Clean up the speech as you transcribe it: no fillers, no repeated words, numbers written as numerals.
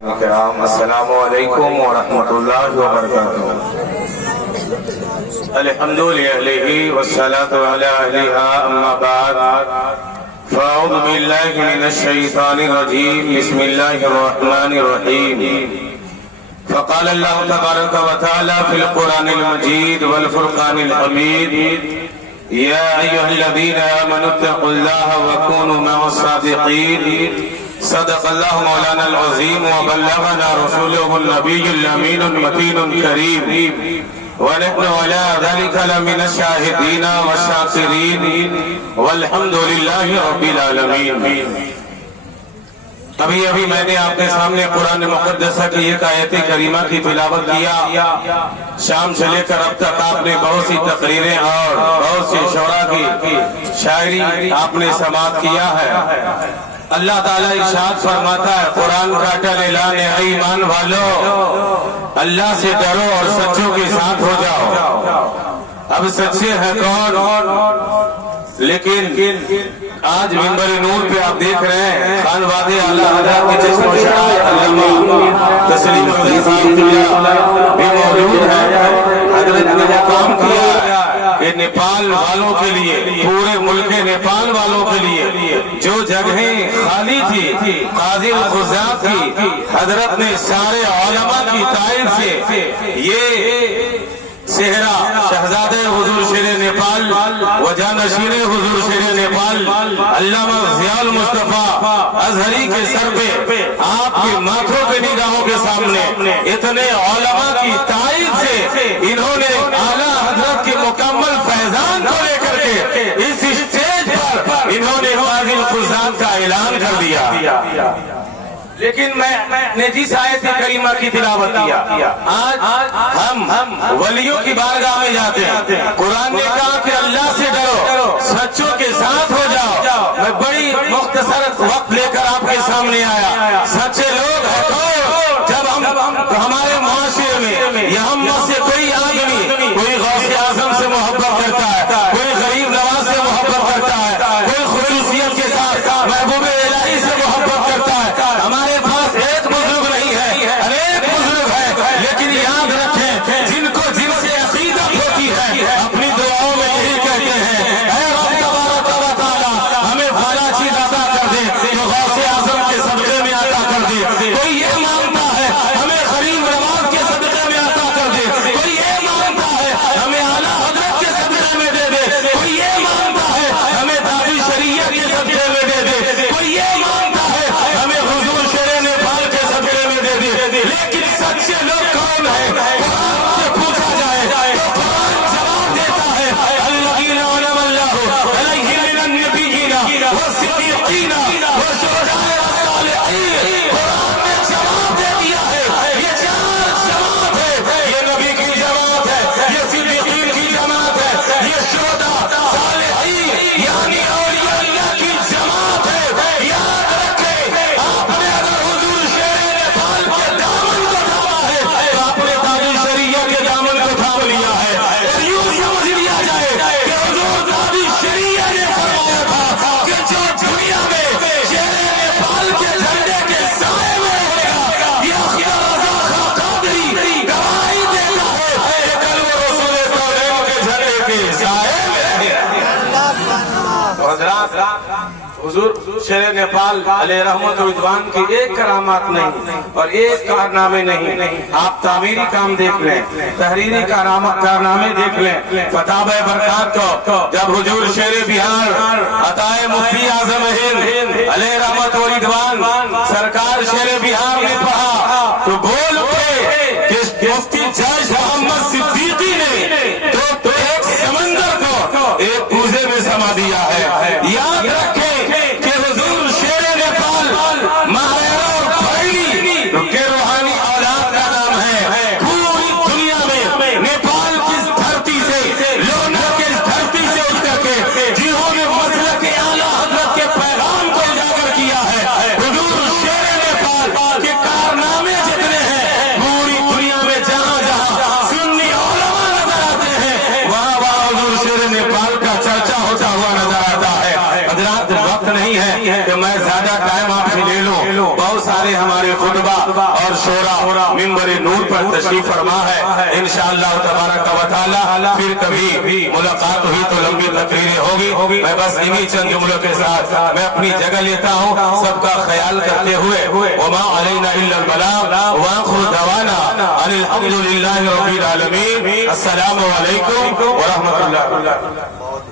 السلام علیکم ورحمۃ اللہ وبرکاتہ. الحمد للہ والصلاة علی اہلہا اما بعد فاعوذ باللہ من الشیطان الرجیم بسم اللہ الرحمن الرحیم. فقال اللہ تبارک و تعالی فی القرآن المجید والفرقان الحمید یا ایھا الذین آمنوا اتقوا اللہ وکونوا مع الصادقین. صدق اللہ مولانا العظیم وبلغنا رسوله النبی الامین المتین الکریم ونحن على ذلك لمن الشاہدین والشاکرین والحمد للہ رب العالمین. ابھی میں نے آپ کے سامنے قرآن مقدسہ کی ایک آیت کریمہ کی تلاوت کیا. شام سے لے کر اب تک آپ نے بہت سی تقریریں اور بہت سے شعراء کی شاعری آپ نے سماعت کیا ہے. اللہ تعالیٰ ارشاد فرماتا ہے قرآن کا ٹل اعلان ہے ایمان والو اللہ سے ڈرو اور سچوں کے ساتھ ہو جاؤ. اب سچے ہیں کون؟ لیکن آج منبر نور پہ آپ دیکھ رہے ہیں خان وادی اللہ حضرت کے جسم و شرائط علامہ تسلیم بھی موجود ہے. حضرت نے وہ کام کیا کہ نیپال والوں کے لیے پورے ملک نیپال والوں کے لیے جو جگہیں خالی تھی قاضی القضات کی حضرت نے سارے علماء کی تائید سے یہ صحرا شہزادہ حضور شیر نیپال و جانشین حضور شیر نیپال علامہ ضیاء المصطفیٰ ازہری کے سر پہ آپ کے ماتھوں کے نگاہوں کے سامنے اتنے علماء کی تائید سے انہوں نے اعلیٰ حضرت کے مکمل فیضان کو لے کر کے اس اسٹیج پر انہوں نے قاضی القضات کا اعلان کر دیا. لیکن میں نے جس آیت کریمہ کی تلاوت کیا آج ہم ولیوں کی بارگاہ میں جاتے ہیں. قرآن نے کہا کہ اللہ سے ڈرو سچوں کے ساتھ ہو جاؤ. میں بڑی مختصر وقت لے کر آپ کے سامنے آیا. سچے لوگ ہیں تو جب ہمارے معاشرے میں یا ہم سے کوئی آدمی کوئی غوث اعظم سے محبت کرتا ہے, کوئی غریب نواز سے محبت کرتا ہے, کوئی خصوصیت کے ساتھ محبوب الہی سے محبت کرتا ہے. ہمارے پاس ایک بزرگ نہیں ہے, انیک بزرگ ہے, لیکن یاد رکھیں جن کو جن سے عقیدت ہوتی ہے اپنی دعاؤں میں یہی کہتے ہیں اے رب تبارک و تعالی ہمیں بھلا چیز عطا کر دے جو غوث اعظم کے صدقے میں عطا کر دے. کوئی یہ مانگتا ہے ہمیں غریب نواز کے صدقے میں عطا کر دے, کوئی یہ مانگتا ہے ہمیں اعلیٰ حضرت کے صدقے میں دے دے, کوئی یہ مانگتا ہے ہمیں دادی شریعت کے صدقے میں دے دے, کوئی یہ مانگتا ہے ہمیں حضور شیر نیپال کے صدقے میں دے دے. لیکن سچے لوگ کون ہیں؟ قرآن سے پوچھا جائے تو قرآن جواب دیتا ہے الذین انعم اللہ علیہم من النبیین والصدیقین والشہداء والصالحین. قرآن نے جواب دے دیا ہے یہ چار جماعت ہے, یہ نبی کی جماعت ہے, یہ صدیقین کی جماعت ہے, یہ شہداء صالحین یعنی اولیاء اللہ کی جماعت ہے. یاد رکھیں آپ نے اگر حضور شیر نیپال کے دامن کو تھاما ہے تو آپ نے دادی شریعت کے دامن کو تھام لیا ہے. اور یوں سمجھ لیا جائے کہ حضور دادی شریعت نے فرمایا تھا کہ جو دنیا میں شیر نیپال کے جھنڈے کے سائے میں رہے گا یہ اختر رضا خان قادری گواہی دیتا ہے کہ کل وہ رسول کونین کے جھنڈے کے سائے میں رہے گا. حضرات حضور شیر نیپال علیہ رحمت و رضوان کی ایک کرامات نہیں اور ایک کارنامے نہیں. آپ تعمیری کام دیکھ لیں, تحریری کارنامے دیکھ لیں. فتح برکات کو جب حضور شیر بہار عطائے مفتی اعظم ہند علیہ رحمت و رضوان سرکار شیر بہار نے پڑھا تو بول اٹھے کہ مفتی جج محمد صدیقی نے تو ایک سمندر کو ایک کوزے میں سما دیا ہے. یاد رکھیں کہ حضور شیر نیپال ماہرہ اور بھائی کے روحانی اولاد کا نام ہے. پوری دنیا میں نیپال کی دھرتی سے لونا کی دھرتی سے اٹھ کر کے جنہوں نے مسلک اعلیٰ حضرت کے پیغام کو اجاگر کیا ہے حضور شیر نیپال کے کارنامے جتنے ہیں پوری دنیا میں جہاں جہاں سنی نہیں ہے کہ میں زیادہ ٹائم آپ سے لے لوں. بہت سارے ہمارے خطبہ اور شورا منبر نور پر تشریف فرما ہے. انشاءاللہ تبارک و تعالی پھر کبھی ملاقات ہوئی تو لمبی تقریریں ہوگی. میں بس انہی چند جملوں کے ساتھ میں اپنی جگہ لیتا ہوں. سب کا خیال کرتے ہوئے وما علینا الا البلاغ وآخر دعوانا ان الحمد للہ رب العالمین. السلام علیکم ورحمۃ اللہ.